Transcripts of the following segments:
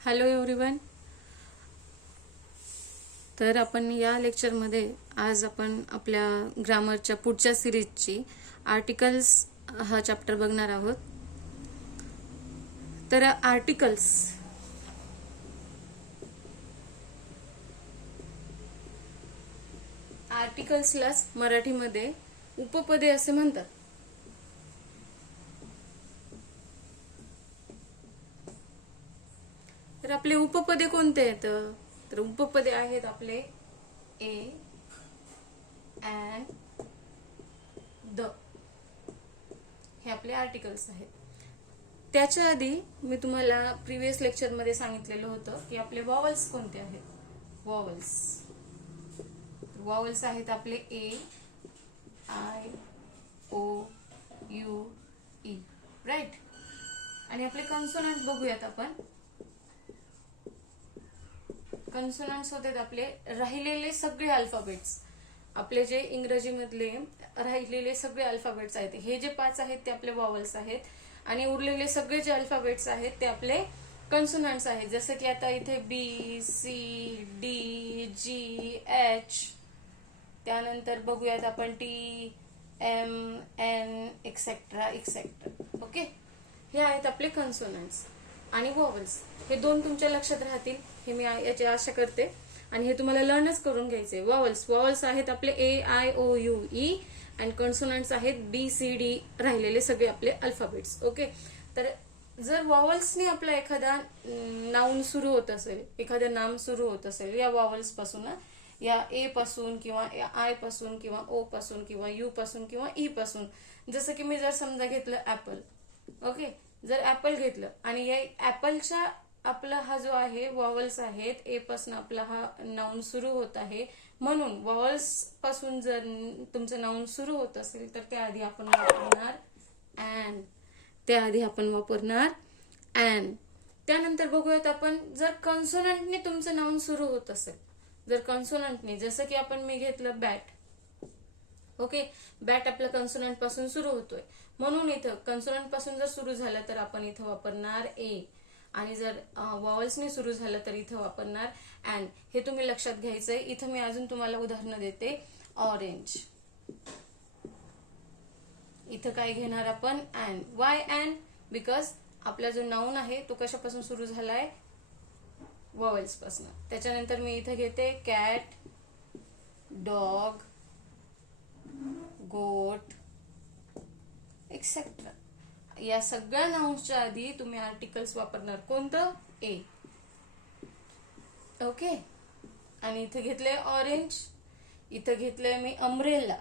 Hello everyone. तर आपण या लेक्चरमध्ये आज आपण आपल्या ग्रामरच्या पुढच्या सिरीजची आर्टिकल्स हा चॅप्टर बघणार आहोत. तर आर्टिकल्सलाच मराठीमध्ये उपपदे असे म्हणतात. तर आपले उपपदे कोणते आहेत? तर उपपदे आहेत आपले ए अँड द, हे आपले आर्टिकल्स आहेत. त्याच्या आधी मी तुम्हाला प्रिव्हियस लेक्चरमध्ये सांगितलेलं होतं की आपले वॉवल्स कोणते आहेत. वॉवल्स आहेत आपले A, I, O, U, E, right. आणि आपले कॉन्सोनंट बघूयात आपण. कॉन्सोनंट्स होते आपले राहिलेले सगळे अल्फाबेट्स, आपले जे इंग्रजीमधले राहिलेले सगळे अल्फाबेट्स आहेत. हे जे 5 आहेत ते आपले वॉवल्स आहेत आणि उरलेले सगळे जे अल्फाबेट्स आहेत ते आपले कॉन्सोनंट्स आहेत. जसं की आता इथे B, C, D, G, H, त्यानंतर बघूयात आपण T, M, N, etcetera etcetera. Okay, हे आहेत आपले कॉन्सोनंट्स आणि वॉवल्स. हे दोन तुमच्या लक्षात राहतील हे मी याची आशा करते आणि हे तुम्हाला लर्नच करून घ्यायचे. वॉवल्स आहेत आपले A, I, O, U, E आणि कॉन्सोनंट्स आहेत बी, सी, डी, राहिलेले सगळे आपले अल्फाबेट्स. ओके, तर जर वॉवल्सने आपला एखादा नाउन सुरू होत असेल, एखादं नाम सुरू होत असेल या वॉवल्स पासून, या ए पासून किंवा आय पासून किंवा ओ पासून किंवा यू पासून किंवा ई पासून, जसं की मी जर समजा घेतलं ऍपल. ओके, जर ऍपल घेतलं आणि या ऍपलच्या आपला हा जो आहे वॉवल्स आहेत, ए पासून आपला हा नाउन सुरू होत आहे, म्हणून वॉवल्स पासून जर तुमचं नाउन सुरू होत असेल तर त्याआधी आपण वापरणार अँड. त्यानंतर बघूयात आपण जर कॉन्सोनंटने तुमचं नाउन सुरू होत असेल, जर कॉन्सोनंटने, जसं की आपण मी घेतलं बॅट. ओके, बॅट आपल्या कॉन्सोनंट पासून सुरू होतोय, म्हणून इथं कॉन्सोनंट पासून जर सुरू झालं तर आपण इथं वापरणार ए, आणि जर वॉवल्सने सुरू झालं तर इथं वापरणार अँड. हे तुम्ही लक्षात घ्यायचंय. इथं मी अजून तुम्हाला उदाहरणं देते. ऑरेंज, इथं काय घेणार आपण अँड. Y and? बिकॉज आपला जो नाउन आहे तो कशापासून सुरू झालाय, वॉवल्स पासून. त्याच्यानंतर मी इथं घेते कॅट, डॉग, गोट, एक्सेट्रा. या सगळ्या नाउन्सच्या आधी तुम्ही आर्टिकल्स वापरणार कोणतं, ए. ओके, आणि इथं घेतलंय ऑरेंज, इथं घेतलंय मी अम्ब्रेला.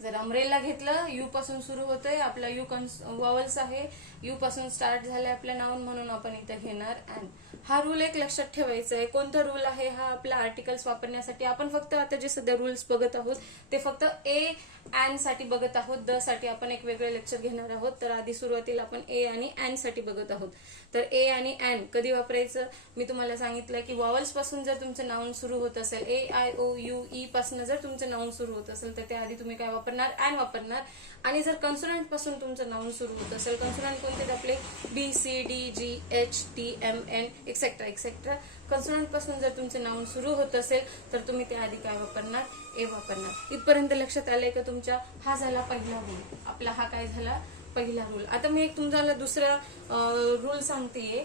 जर अम्ब्रेला घेतलं, यू पासून सुरू होतंय, आपला यू वॉवल्स आहे, यू पासून स्टार्ट झालंय आपलं नाउन, म्हणून आपण इथं घेणार अँड. हा रूल एक लक्षात ठेवायचा आहे. कोणता रूल आहे हा आपला आर्टिकल्स वापरण्यासाठी? आपण फक्त आता जे सध्या रूल्स बघत आहोत ते फक्त ए अँड साठी बघत आहोत. द साठी आपण एक वेगळे लेक्चर घेणार आहोत. तर आधी सुरुवातीला आपण ए आणि अँड साठी बघत आहोत. तर ए आणि अँड कधी वापरायचं मी तुम्हाला सांगितलं की वॉवल्स पासून जर तुमचं नाउन सुरू होत असेल, ए, आय, ओ, यू, ई पासून जर तुमचं नाउन सुरू होत असेल तर त्याआधी तुम्ही काय वापरणार, अँड वापरणार. आणि जर कॉन्सोनंट पासून तुमचं नाउन सुरू होत असेल, कॉन्सोनंट कोणते आपले B, C, D, G, H, T, M, N, etcetera etcetera. Consonant पासून जर तुमचं नाउन सुरू होत असेल तर तुम्ही त्याआधी काय वापरणार, ए वापरणार. इथपर्यंत लक्षात आलंय का तुमच्या? हा झाला पहिला रूल आपला. हा काय झाला, पहिला रूल. आता मी एक तुम्हाला दुसरा रूल सांगतेय.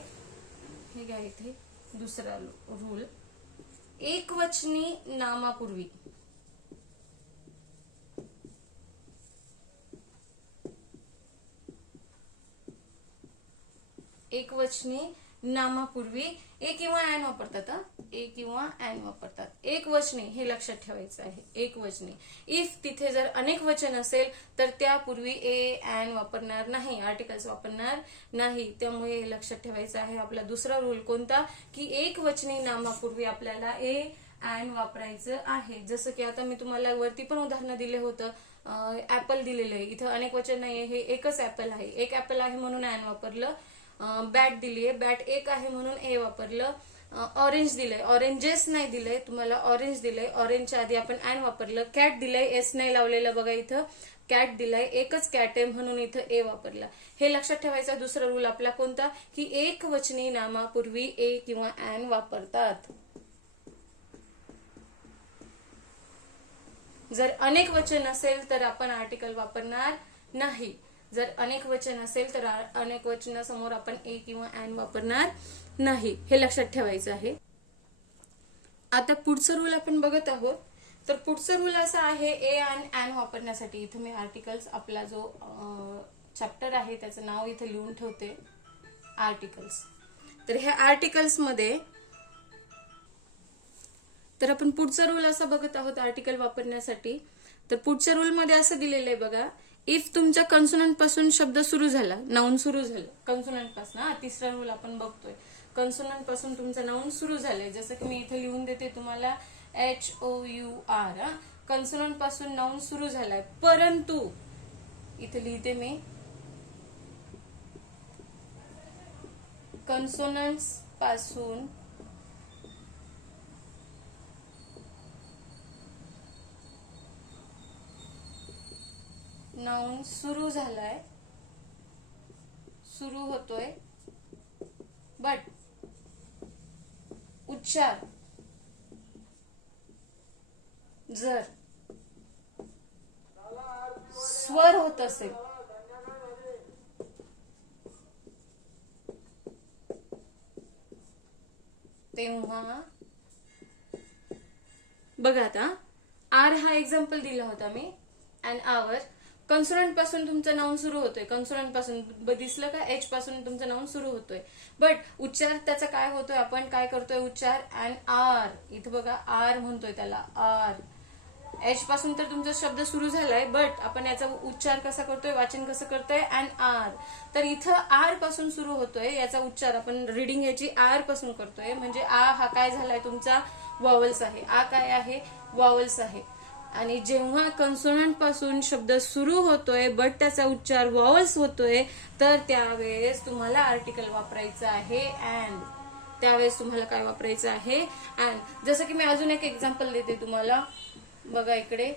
हे काय इथे दुसरा रूल, एकवचनी नामापूर्वी, एकवचनी नामापूर्वी ए किंवा अँड वापरतात. ए किंवा अँड वापरतात. एकवचनी हे लक्षात ठेवायचं आहे. एकवचनी. इफ तिथे जर अनेक वचन असेल तर त्यापूर्वी ए अँड वापरणार नाही, आर्टिकल्स वापरणार नाही. त्यामुळे हे लक्षात ठेवायचं आहे. आपला दुसरा रूल कोणता, की एकवचनी नामापूर्वी आपल्याला ए अँड वापरायचं आहे. जसं की आता मी तुम्हाला वरती पण उदाहरण दिले होतं. ऍपल दिलेलं आहे, इथं अनेक वचन नाहीये, हे एकच ऍपल आहे. एक ऍपल आहे म्हणून अँड वापरलं. बॅट दिलीये, बॅट एक आहे म्हणून ए वापरलं. ऑरेंज दिलंय, ऑरेंजेस नाही दिलंय तुम्हाला, ऑरेंज दिलंय, ऑरेंजच्या आधी आपण अँड वापरलं. कॅट दिलंय, एस नाही लावलेलं बघा इथं, कॅट दिलाय, एकच कॅट आहे म्हणून इथं ए वापरला. हे लक्षात ठेवायचा. दुसरा रूल आपला कोणता, की एक वचनी नामापूर्वी ए किंवा अँड वापरतात. जर अनेक वचन असेल तर आपण आर्टिकल वापरणार नाही. जर अनेक वचन असेल तर अनेक वचनासमोर आपण ए किंवा अँड वापरणार नाही. हे लक्षात ठेवायचं आहे. आता पुढचं रूल आपण बघत आहोत. तर पुढचं रूल असा आहे ए आणि अँड वापरण्यासाठी. इथं मी आर्टिकल्स, आपला जो चॅप्टर आहे त्याचं नाव इथं लिहून ठेवते, आर्टिकल्स. तर ह्या आर्टिकल्स मध्ये तर आपण पुढचा रूल असा बघत आहोत आर्टिकल वापरण्यासाठी. तर पुढच्या रूल मध्ये असं दिलेलं आहे बघा, इफ तुमच्या कन्सोनंट पासून शब्द सुरू झाला, नाउन सुरू झालं कन्सोनंट पासून. तिसरा रूल आपण बघतोय, कन्सोनंट पासून तुमचं नाउन सुरू झालंय. जसं की मी इथे लिहून देते तुम्हाला, HOUR. कन्सोनंट पासून नाउन सुरू झालाय, परंतु इथे लिहिते मी, कन्सोनंट्स पासून नाउन सुरू झालाय, सुरू होतोय, बट उच्चार जर स्वर होत असेल तेव्हा बघा. आता आर हा एक्झाम्पल दिला होता मी, अँड आवर. कन्सोनंट पासून तुमचं नाउन सुरू होतोय, कन्सोनंट पासून दिसलं का, एच पासून तुमचं नाउन सुरू होतोय, बट उच्चार त्याचा काय होतोय, आपण काय करतोय उच्चार, अँड आर. इथं बघा आर म्हणतोय त्याला, आर. एच पासून तर तुमचा शब्द सुरू झालाय, बट आपण याचा उच्चार कसा करतोय, वाचन कसं करतोय, अँड आर. तर इथं आर पासून सुरू होतोय, याचा उच्चार आपण रीडिंग याची आर पासून करतोय. म्हणजे आ हा काय झालाय तुमचा, वॉवल्स आहे. आ काय आहे, वॉवल्स आहे. आणि जेव्हा कन्सोनंट पासून शब्द सुरू होतोय बट त्याचा उच्चार वॉवल्स होतोय, तर त्यावेळेस तुम्हाला आर्टिकल वापरायचं आहे अँड. त्यावेळेस तुम्हाला काय वापरायचं आहे, अँड. जसं की मी अजून एक एक्झाम्पल देते तुम्हाला, बघा इकडे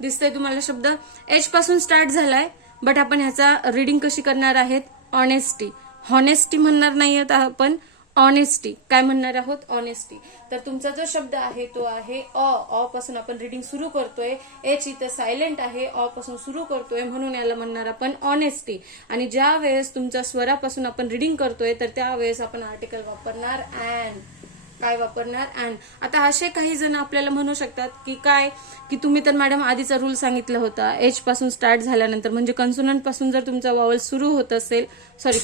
दिसतंय तुम्हाला शब्द, एच पासून स्टार्ट झालाय, बट आपण ह्याचा रीडिंग कशी करणार आहेत, ऑनेस्टी. हॉनेस्टी म्हणणार नाहीयेत आपण, ऑनेस्टी. काय म्हणणार आहोत, ऑनेस्टी. तर तुमचा जो शब्द आहे तो आहे ऑ पासून आपण रीडिंग सुरू करतोय. एच इथं सायलेंट आहे, ऑ पासून सुरू करतोय, म्हणून याला म्हणणार आपण ऑनेस्टी. आणि ज्या वेळेस तुमच्या स्वरापासून आपण रीडिंग करतोय तर त्यावेळेस आपण आर्टिकल वापरणार अँड. काय वापरणार, अँड. आता असे काही जण आपल्याला म्हणू शकतात की काय, की तुम्ही तर मॅडम आधीचा रूल सांगितला होता, एच पासून स्टार्ट झाल्यानंतर म्हणजे कन्सोनंट पासून जर तुमचा वॉवल सुरू होत असेल,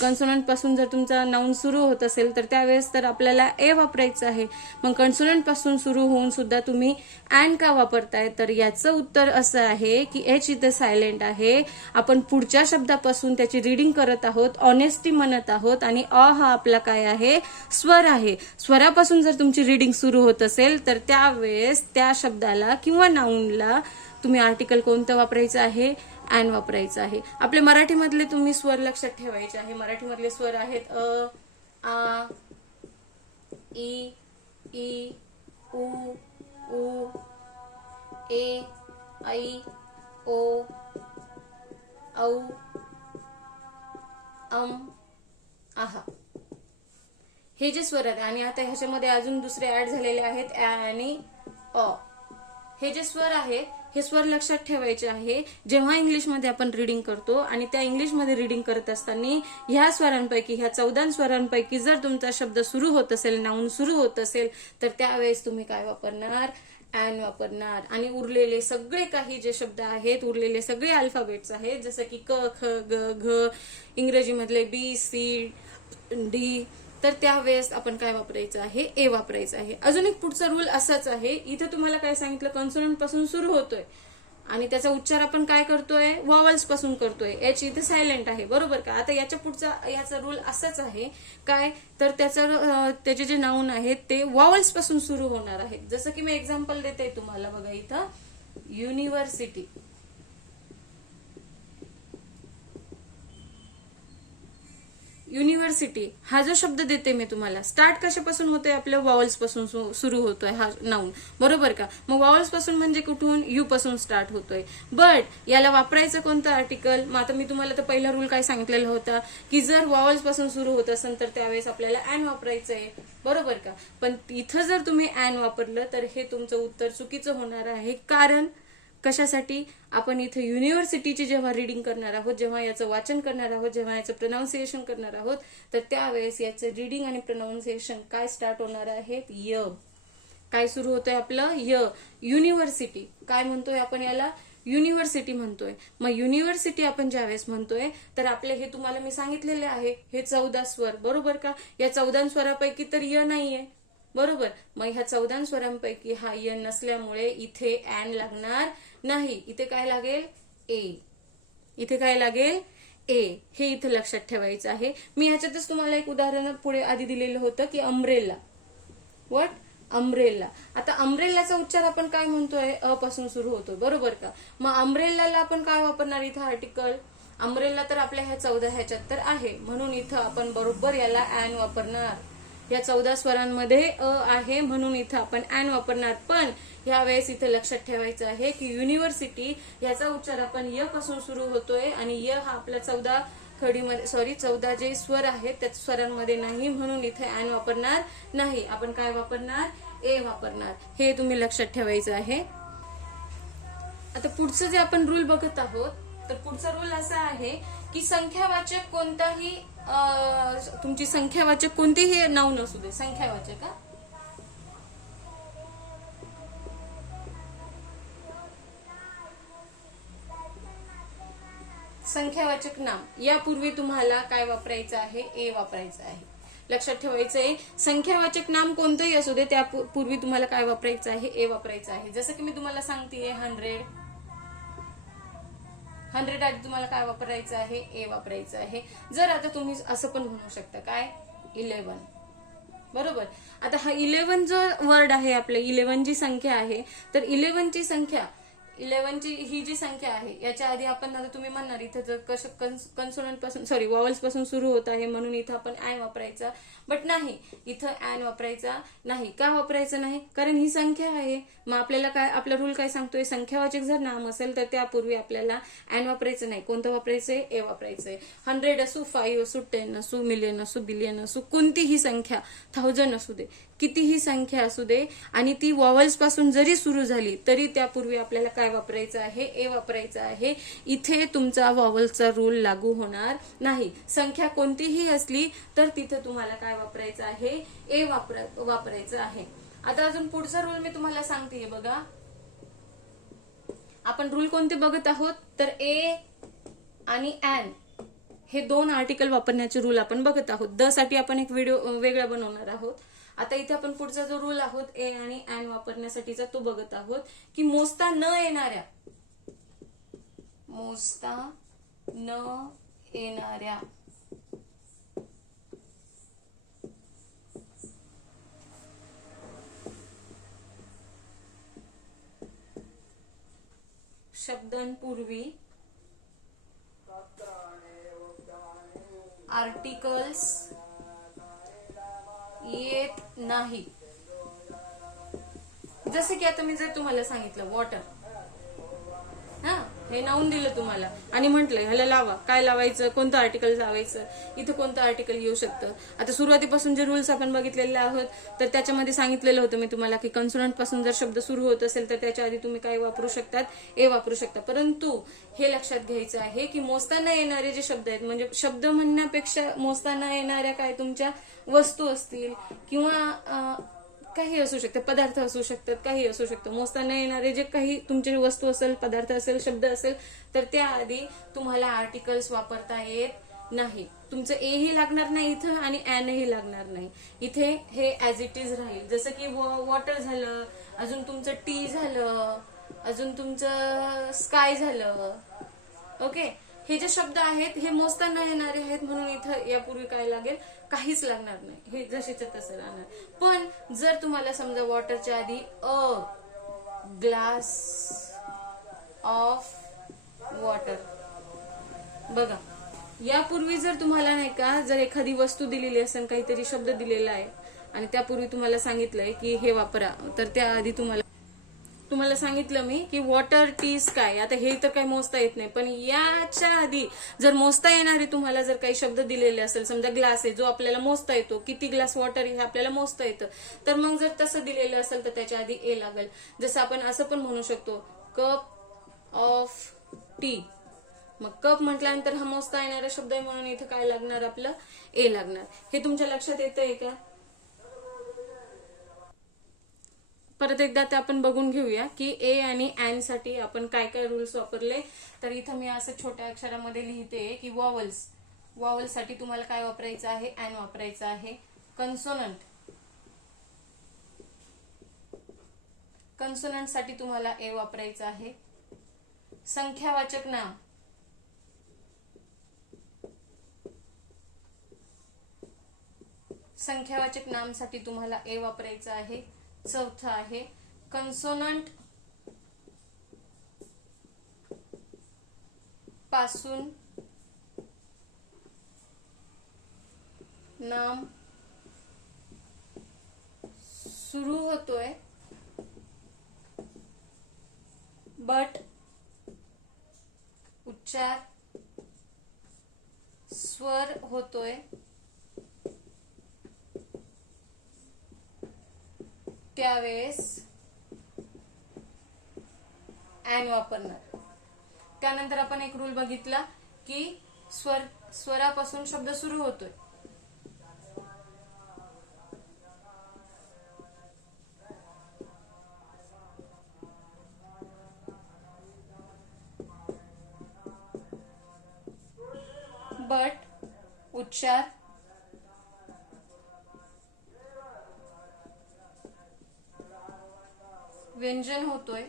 कन्सोनंट पासून जर तुमचा नाउन सुरू होत असेल तर त्यावेळेस तर आपल्याला ए वापरायचं आहे. मग कन्सोनंट पासून सुरू होऊन सुद्धा तुम्ही अँड का वापरताय, तर याचं उत्तर असं आहे की एच इथं सायलेंट आहे, आपण पुढच्या शब्दापासून त्याची रीडिंग करत आहोत, ऑनेस्टी म्हणत आहोत, आणि अ हा आपला काय आहे, स्वर आहे. स्वरापासून जर तुमची रीडिंग सुरू होत असेल तर त्यावेळेस त्या शब्दाला किंवा नाउनला तुम्ही आर्टिकल कोणतं वापरायचं आहे, अँड वापरायचं आहे. आपले मराठीमधले तुम्ही स्वर लक्षात ठेवायचे आहे. मराठीमधले स्वर आहेत अ, आ, ई, ई, उ, ऊ, ए, ऐ, ओ, औ, आहा. हे जे स्वर आहेत, आणि आता ह्याच्यामध्ये अजून दुसरे ऍड झालेले आहेत ॲ आणि अ. हे जे स्वर आहे हे स्वर लक्षात ठेवायचे आहे. जेव्हा इंग्लिशमध्ये आपण रीडिंग करतो आणि त्या इंग्लिशमध्ये रीडिंग करत असताना ह्या स्वरांपैकी, ह्या 14 स्वरांपैकी जर तुमचा शब्द सुरू होत असेल, नाउन सुरू होत असेल, तर त्यावेळेस तुम्ही काय वापरणार, अँड वापरणार. आणि उरलेले सगळे काही जे शब्द आहेत, उरलेले सगळे अल्फाबेट्स आहेत, जसं की क, ख, ग, घ, इंग्रजीमधले बी, सी, डी, तर त्यावेळेस आपण काय वापरायचं आहे, ए वापरायचं आहे. अजून एक पुढचा रूल असाच आहे. इथं तुम्हाला काय सांगितलं, कन्सोनंट पासून सुरू होतोय आणि त्याचा उच्चार आपण काय करतोय, वॉवल्स पासून करतोय. एच इथे सायलेंट आहे, बरोबर का. आता याच्या पुढचा याचा रूल असाच आहे, काय तर त्याचे जे नाउन आहेत ते वॉवल्स पासून सुरू होणार आहेत. जसं की मी एक्झाम्पल देते तुम्हाला, बघा इथं युनिव्हर्सिटी. युनिव्हर्सिटी हा जो शब्द देते मी तुम्हाला, स्टार्ट कशापासून होतोय, आपल्या वॉवल्स पासून सुरू होतोय हा नाऊन, बरोबर का. मग वॉवल्स पासून म्हणजे कुठून, यू पासून स्टार्ट होतोय. बट याला वापरायचं कोणतं आर्टिकल. मग आता मी तुम्हाला तर पहिला रूल काय सांगितलेला होता की जर वॉवल्स पासून सुरू होत असेल तर त्यावेळेस आपल्याला अँड वापरायचंय, बरोबर का. पण इथं जर तुम्ही अँड वापरलं तर हे तुमचं उत्तर चुकीचं होणार आहे. कारण कशासाठी, आपण इथे युनिव्हर्सिटीची जेव्हा रीडिंग करणार आहोत, जेव्हा याचं वाचन करणार आहोत, जेव्हा याचं प्रोनाऊन्सिएशन करणार आहोत, तर त्यावेळेस याचं रीडिंग आणि प्रोनाऊन्सिएशन काय स्टार्ट होणार आहेत, य. काय सुरू होतंय आपलं, य. युनिव्हर्सिटी काय म्हणतोय आपण याला, युनिव्हर्सिटी म्हणतोय. मग युनिव्हर्सिटी आपण ज्यावेळेस म्हणतोय तर आपले हे तुम्हाला मी सांगितलेले आहे हे 14 स्वर, बरोबर का. या 14 स्वरापैकी तर य नाहीये, बरोबर. मग ह्या 14 स्वरांपैकी हा य नसल्यामुळे इथे अँड लागणार नाही. इथे काय लागेल, ए. इथे काय लागेल, ए. हे इथे लक्षात ठेवायचं आहे. मी ह्याच्यातच तुम्हाला एक उदाहरण पुढे आधी दिलेलं होतं की अम्ब्रेला. What, umbrella. आता अम्ब्रेलाचा उच्चार आपण काय म्हणतोय, अ पासून सुरू होतोय, बरोबर का. मग अम्ब्रेलाला आपण काय वापरणार इथं आर्टिकल. अम्ब्रेला तर आपल्या ह्या 14 ह्याच्यात तर आहे, म्हणून इथं आपण बरोबर याला अँड वापरणार. या 14 स्वरांमध्ये अ आहे म्हणून इथं आपण अँड वापरणार. पण यावेळेस इथे लक्षात ठेवायचं आहे की युनिव्हर्सिटी याचा उच्चार आपण य पासून सुरू होतोय आणि य हा आपल्या 14 खडीमध्ये 14 जे स्वर आहेत त्या स्वरांमध्ये नाही, म्हणून इथे अँड वापरणार नाही. आपण काय वापरणार, ए वापरणार. हे तुम्ही लक्षात ठेवायचं आहे. आता पुढचं जे आपण रूल बघत आहोत तर पुढचा रूल असा आहे की संख्यावाचक कोणताही तुमची संख्यावाचक कोणतेही नाउन असू दे, संख्यावाचक का संख्यावाचक नाम यापूर्वी तुम्हाला काय वापरायचं आहे, ए वापरायचं आहे. लक्षात ठेवायचं आहे संख्यावाचक नाम कोणतंही असू दे त्यापूर्वी तुम्हाला काय वापरायचं आहे, ए वापरायचं आहे. जसं की मी तुम्हाला सांगतेय 100 आधी तुम्हाला काय वापरायचं आहे, ए वापरायचं आहे. जर आता तुम्ही असं पण म्हणू शकता काय, 11, बरोबर. आता हा 11 जो वर्ड आहे, आपल्या 11 जी संख्या आहे, तर 11 ची संख्या 11 ची ही जी संख्या आहे याच्या आधी आपण आता तुम्ही म्हणणार इथं जर कन्सोनंट पासून वॉवल्स पासून सुरू होत आहे म्हणून इथं आपण अँड वापरायचा, बट नाही, इथं अँड वापरायचा नाही. का वापरायचं नाही, कारण ही संख्या आहे. मग आपल्याला काय, आपला रूल काय सांगतोय, संख्यावाचक जर नाम असेल तर त्यापूर्वी आपल्याला अँड वापरायचं नाही. कोणतं वापरायचंय, ए वापरायचंय. 100 असू, 5 असू, 10 असू, मिलियन असू, बिलियन असू, कोणतीही संख्या, 1000 असू दे, कितीही संख्या असू दे आणि ती वॉवल्स पासून जरी सुरू झाली तरी त्यापूर्वी आपल्याला काय वापरायचं आहे, ए वापरायचं आहे. इथे तुमचा वॉवल्सचा रूल लागू होणार नाही. संख्या कोणतीही असली तर तिथे तुम्हाला काय वापरायचं आहे, ए वापरायचं आहे. आता अजून पुढचा रूल मी तुम्हाला सांगतेय बघा. आपण रूल कोणते बघत आहोत, तर ए आणि अँड हे 2 आर्टिकल वापरण्याचे रूल आपण बघत आहोत. द साठी आपण एक व्हिडिओ वेगळा बनवणार आहोत. आता इथे आपण पुढचा जो रूल आहोत ए आणि अँड वापरण्यासाठीचा तो बघत आहोत की मोजता न येणाऱ्या शब्दांपूर्वी आर्टिकल्स येत नाही. जसे की आता मी जर तुम्हाला सांगितलं वॉटर, हा हे नाऊन दिलं तुम्हाला आणि म्हटलं ह्याला लावा, काय लावायचं, कोणतं आर्टिकल लावायचं, इथं कोणतं आर्टिकल येऊ शकतं. आता सुरुवातीपासून जे रूल्स आपण बघितलेले आहोत तर त्याच्यामध्ये सांगितलेलं होतं मी तुम्हाला की कन्सोनंट पासून जर शब्द सुरू होत असेल तर त्याच्या आधी तुम्ही काय वापरू शकतात, ए वापरू शकता. परंतु हे लक्षात घ्यायचं आहे की मोजता न येणारे जे शब्द आहेत, म्हणजे शब्द म्हणण्यापेक्षा मोजता न येणाऱ्या काय तुमच्या वस्तू असतील किंवा काही असू शकतं, पदार्थ असू शकतात, काही असू शकतं. मोजता न येणारे जे काही तुमचे वस्तू असेल, पदार्थ असेल, शब्द असेल तर त्याआधी तुम्हाला आर्टिकल्स वापरता येत नाही. तुमचं ए ही लागणार नाही इथं आणि अँड ही लागणार नाही. इथे हे ऍज इट इज राहील. जसं की वॉटर झालं, अजून तुमचं टी झालं, अजून तुमचं स्काय झालं. ओके, हे जे शब्द आहेत हे मोजता न येणारे आहेत म्हणून इथं यापूर्वी काय लागेल, काहीच लागणार नाही. हे जसेच्या तसं राहणार. पण जर तुम्हाला समजा वॉटरच्या आधी अ ग्लास ऑफ वॉटर, बघा यापूर्वी जर तुम्हाला नाही का जर एखादी वस्तू दिलेली असेल, काहीतरी शब्द दिलेला आहे आणि त्यापूर्वी तुम्हाला सांगितलंय की हे वापरा, तर त्याआधी तुम्हाला सांगितलं मी की वॉटर टी स्काय. आता हे तर काही मोजता येत नाही, पण याच्या आधी जर मोजता येणारे तुम्हाला जर काही शब्द दिलेले असेल, समजा ग्लास आहे जो आपल्याला मोजता येतो, किती ग्लास वॉटर हे आपल्याला मोजता येतं, तर मग जर तसं दिलेलं असेल तर त्याच्या आधी ए लागेल. जसं आपण असं पण म्हणू शकतो कप ऑफ टी. मग कप म्हटल्यानंतर हा मोजता येणारा शब्द आहे म्हणून इथं काय लागणार, आपलं ए लागणार. हे तुमच्या लक्षात येतंय का? परत एकदा ते आपण बघून घेऊया की ए आणि अँड साठी आपण काय काय रूल्स वापरले. तर इथं मी असं छोट्या अक्षरामध्ये लिहिते की वॉवल साठी तुम्हाला काय वापरायचं आहे, अँड वापरायचं आहे. कन्सोनंट साठी तुम्हाला ए वापरायचं आहे. संख्यावाचक नाम साठी तुम्हाला ए वापरायचं आहे. चौथं आहे कन्सोनंट पासून नाम सुरू होतोय बट उच्चार स्वर होतोय त्यावेळेस अँड वापरणार. त्यानंतर आपण एक रूल बघितला की स्वरापासून शब्द सुरू होतोय. बट उच्चार व्यंजन होतोय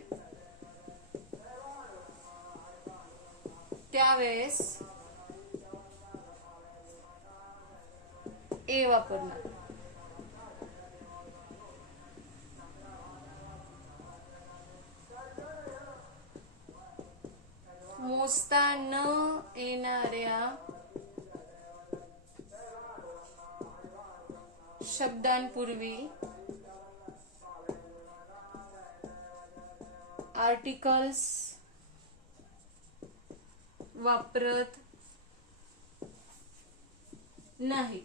त्यावेळेस ए वापरणार. मोजता न येणाऱ्या शब्दांपूर्वी आर्टिकल्स वापरत नाही.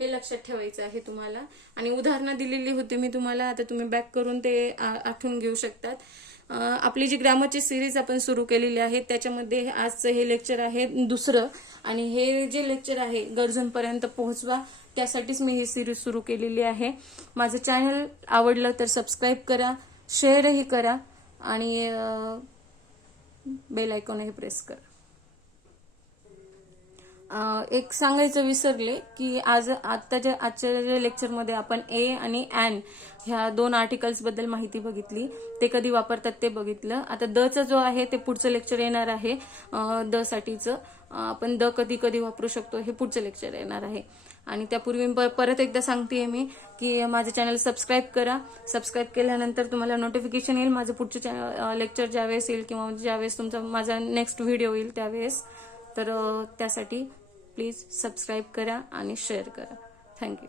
हे लक्षात ठेवायचं आहे तुम्हाला. आणि उदाहरणं दिलेली होती मी तुम्हाला, आता तुम्ही बॅक करून ते आठवून घेऊ शकतात. आपली जी ग्रामरची सिरीज आपण सुरू केलेली आहे त्याच्यामध्ये आजचं हे लेक्चर आहे दुसरं, आणि हे जे लेक्चर आहे गरजूंपर्यंत पोहोचवा त्यासाठीच मी ही सिरीज सुरू केलेली आहे. माझं चॅनल आवडलं तर सबस्क्राईब करा, शेअरही करा आणि बेल आयकॉनही प्रेस करा. एक सांगायचं विसरले की आजच्या जे लेक्चरमध्ये आपण ए आणि अँड ह्या दोन आर्टिकल्स बद्दल माहिती बघितली, ते कधी वापरतात ते बघितलं. आता दचं जो आहे ते पुढचं लेक्चर येणार आहे. द साठीचं आपण द कधी कधी वापरू शकतो हे पुढचं लेक्चर येणार आहे. आणि त्यापूर्वी परत एकदा सांगतेय मी की माझं चॅनल सबस्क्राईब करा. सबस्क्राईब केल्यानंतर तुम्हाला नोटिफिकेशन येईल माझं पुढचं लेक्चर ज्यावेळेस येईल किंवा ज्यावेळेस माझा नेक्स्ट व्हिडिओ येईल त्यावेळेस. तर त्यासाठी प्लीज सबस्क्राईब करा आणि शेअर करा. थँक्यू.